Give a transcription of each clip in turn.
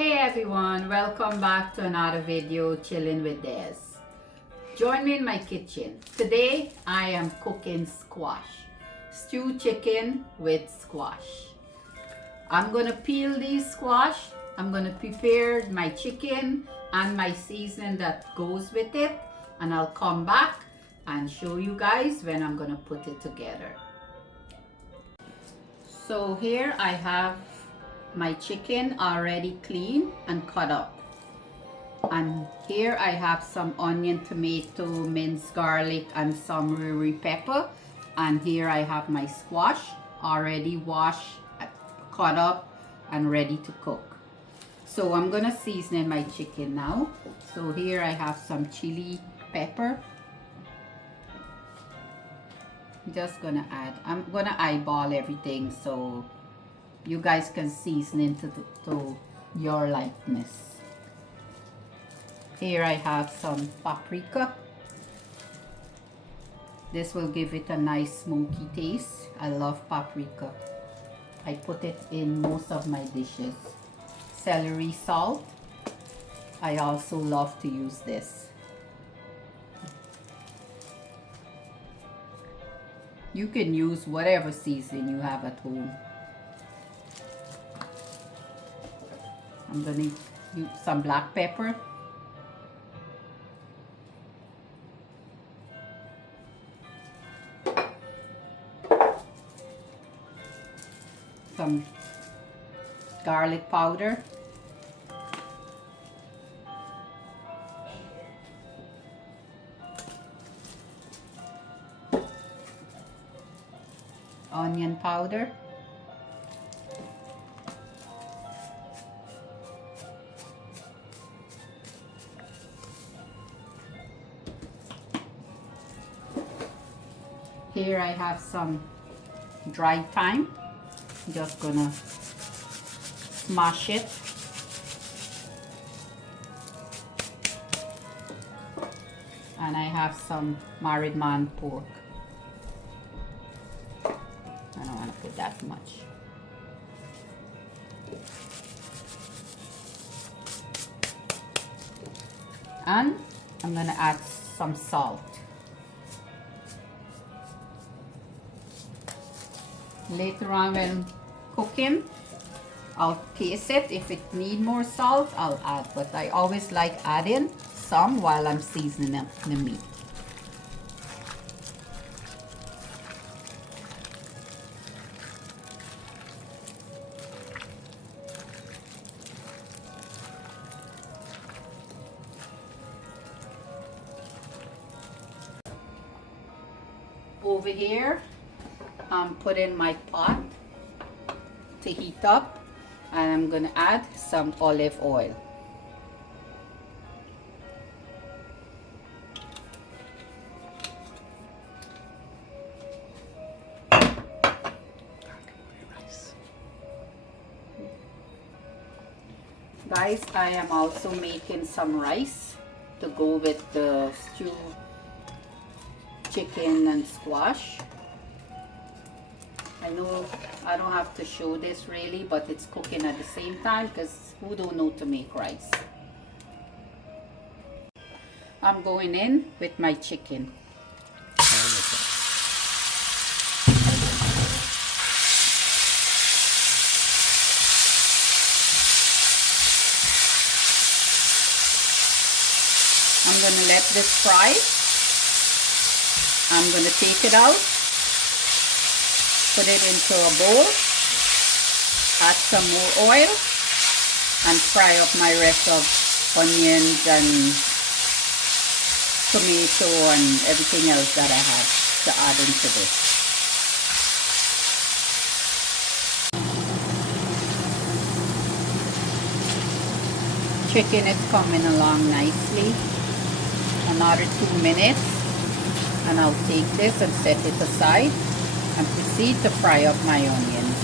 Hey everyone, welcome back to another video, Chilling with Des. Join me in my kitchen. Today I am cooking squash, stewed chicken with squash. I'm gonna peel these squash. I'm gonna prepare my chicken and my seasoning that goes with it, and I'll come back and show you guys when I'm gonna put it together. So here I have my chicken already clean and cut up, and here I have some onion, tomato, minced garlic, and some riri pepper. And here I have my squash already washed, cut up, and ready to cook. So I'm gonna season my chicken now. So here I have some chili pepper. Just gonna add, I'm gonna eyeball everything so you guys can season it to your likeness. Here I have some paprika. This will give it a nice smoky taste. I love paprika. I put it in most of my dishes. Celery salt. I also love to use this. You can use whatever seasoning you have at home. I'm gonna use some black pepper. Some garlic powder. Onion powder. Here I have some dried thyme. Just gonna smash it. And I have some married man pork. I don't want to put that much. And I'm gonna add some salt. Later on when cooking, I'll taste it. If it need more salt, I'll add. But I always like adding some while I'm seasoning the meat. Over here, I'm putting my pot to heat up, and I'm gonna add some olive oil. Guys, I am also making some rice to go with the stew chicken and squash. I know I don't have to show this really, but it's cooking at the same time because who don't know to make rice. I'm going in with my chicken. I'm going to let this fry. I'm going to take it out, put it into a bowl, add some more oil, and fry up my rest of onions and tomato and everything else that I have to add into this. Chicken is coming along nicely. Another 2 minutes, and I'll take this and set it aside and proceed to fry up my onions.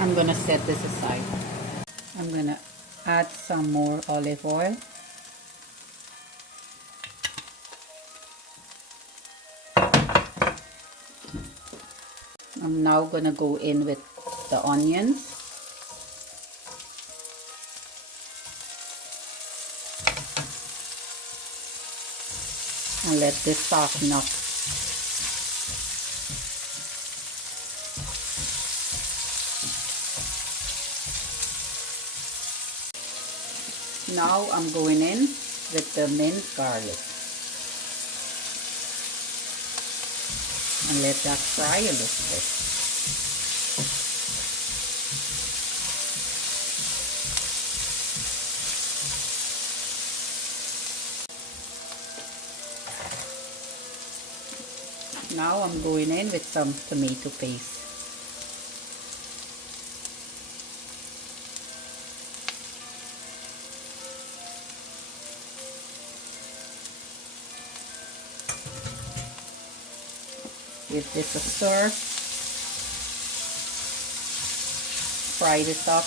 I'm gonna set this aside. I'm gonna add some more olive oil. I'm now gonna go in with the onions. And let this soften up. Now I'm going in with the minced garlic. And let that fry a little bit. Now I'm going in with some tomato paste. Give this a stir. Fry this up.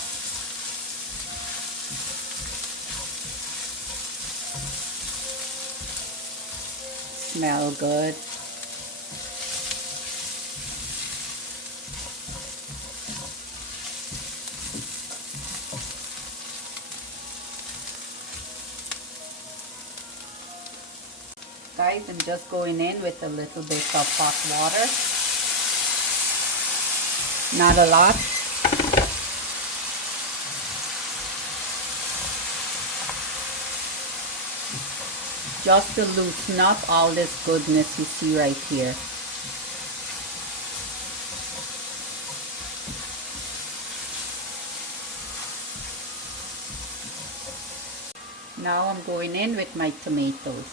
Smell good. Guys, I'm just going in with a little bit of hot water. Not a lot. Just to loosen up all this goodness you see right here. Now I'm going in with my tomatoes.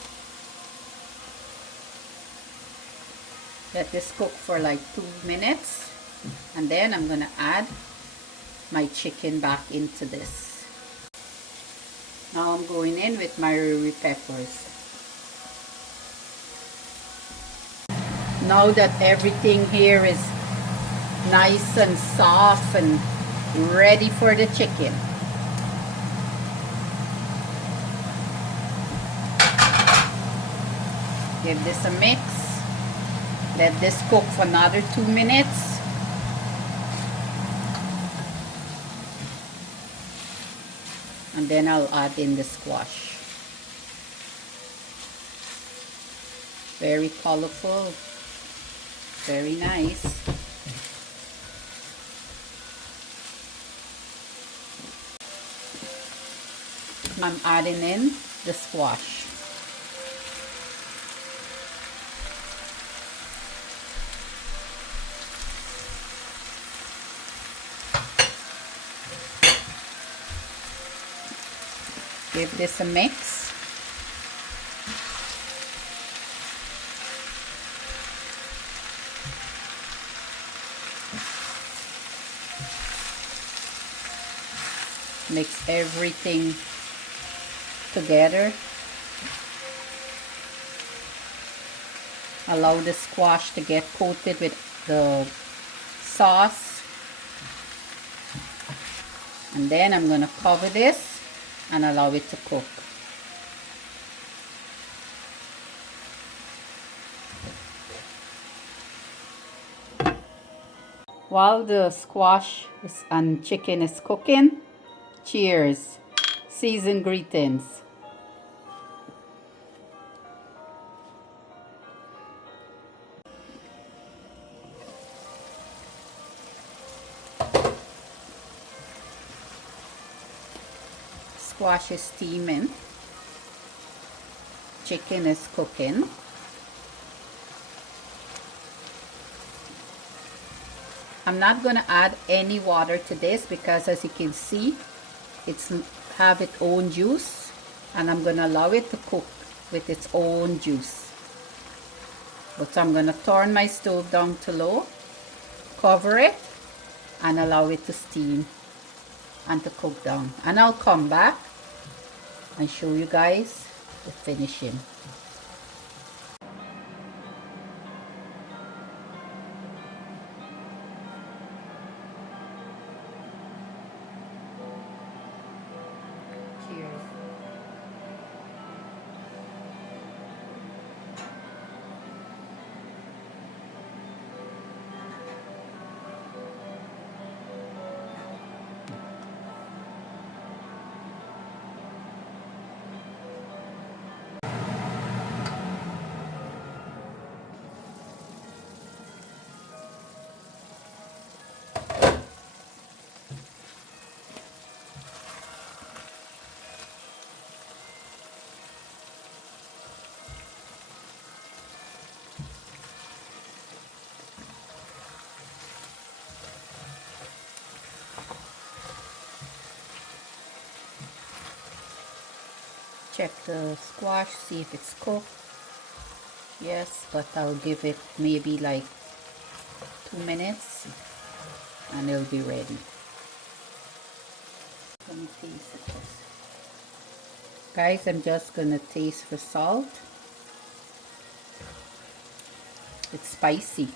Let this cook for like 2 minutes, and then I'm gonna add my chicken back into this. Now I'm going in with my riri peppers. Now that everything here is nice and soft and ready for the chicken, give this a mix. Let this cook for another 2 minutes. And then I'll add in the squash. Very colorful. Very nice. I'm adding in the squash. Give this a mix. Mix everything together. Allow the squash to get coated with the sauce. And then I'm going to cover this and allow it to cook. While the squash and chicken is cooking, cheers. Seasoned greetings. Squash is steaming. Chicken is cooking. I'm not going to add any water to this because, as you can see, it's have its own juice, and I'm going to allow it to cook with its own juice. But I'm going to turn my stove down to low, cover it, and allow it to steam and to cook down. And I'll come back and show you guys the finishing. check the squash, see if it's cooked. Yes, but I'll give it maybe like 2 minutes and it'll be ready. Let me taste it first. Guys, I'm just gonna taste for salt. It's spicy,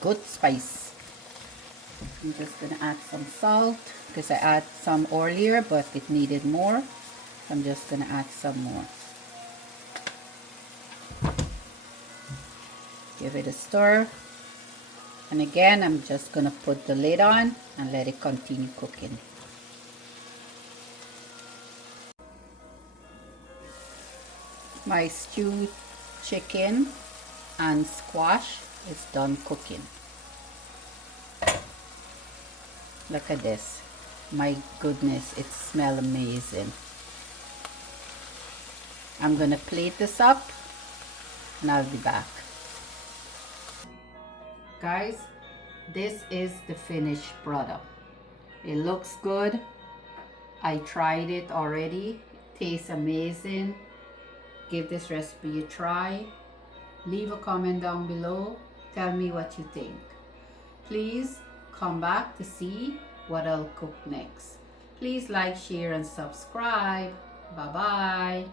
good spice. I'm just gonna add some salt because I add some earlier but it needed more. I'm just gonna add some more. Give it a stir. And again, I'm just gonna put the lid on and let it continue cooking. My stewed chicken and squash is done cooking. Look at this. My goodness, it smells amazing. I'm gonna plate this up and I'll be back. Guys, this is the finished product. It looks good. I tried it already. It tastes amazing. Give this recipe a try. Leave a comment down below. Tell me what you think. Please come back to see what I'll cook next. Please like, share, and subscribe. Bye-bye.